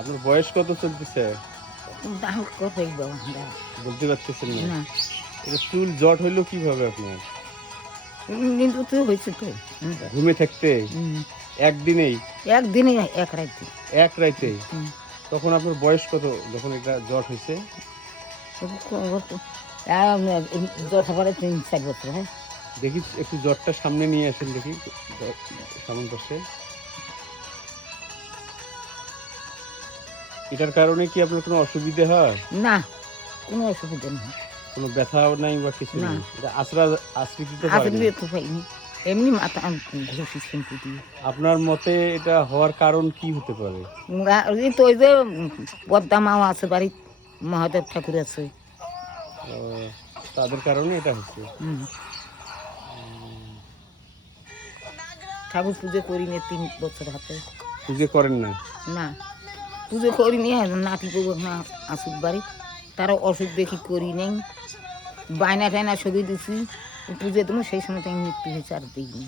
আপনার বয়স কত চলতেছে? দাম কোথায় বাবা বলতে পারতেছেন না। না এটা চুল জট হইলো কিভাবে আপনার? কিন্তু তো হয়েছে তো ঘুমে থাকতে? একদিনেই? একদিনে এক রাইতে এক রাইতেই? তখন আপনার বয়স কত যখন এটা জট হইছে? যথা পরে 3-4 বছর হয়। দেখি একটু জটটা সামনে নিয়ে আসেন দেখি। সামন পাশে। এটার কারণে কি আপনার কোনো অসুবিধে হয়? না কোনো অসুবিধা নেই। কোনো ব্যথাও নাই বা কিছু না। নেই? এটা আশ্রিত দিতে পারে আসলে না? তো পাইনি এমনি মাথা ঘুষি শ্যাম্পু দিয়ে আপনার মতে এটা হওয়ার কারণ কি হতে পারে? এই তো ওই যে পদ্মা মাও আছে বাড়ির মহাদেব ঠাকুর আছে তাদের কারণে এটা হচ্ছে। ঠাকুর পুজো করি নি 3 বছর হাতে পুজো করেন না? না পুজো করি নি নাতি পুজো না আসুক বাড়ি তারা অসুখ দেখি করি নেই বায়না টায়না সবই দিছি পুজো দেবো সেই সময় তাই মৃত্যু হয়েছে আর দিইনি।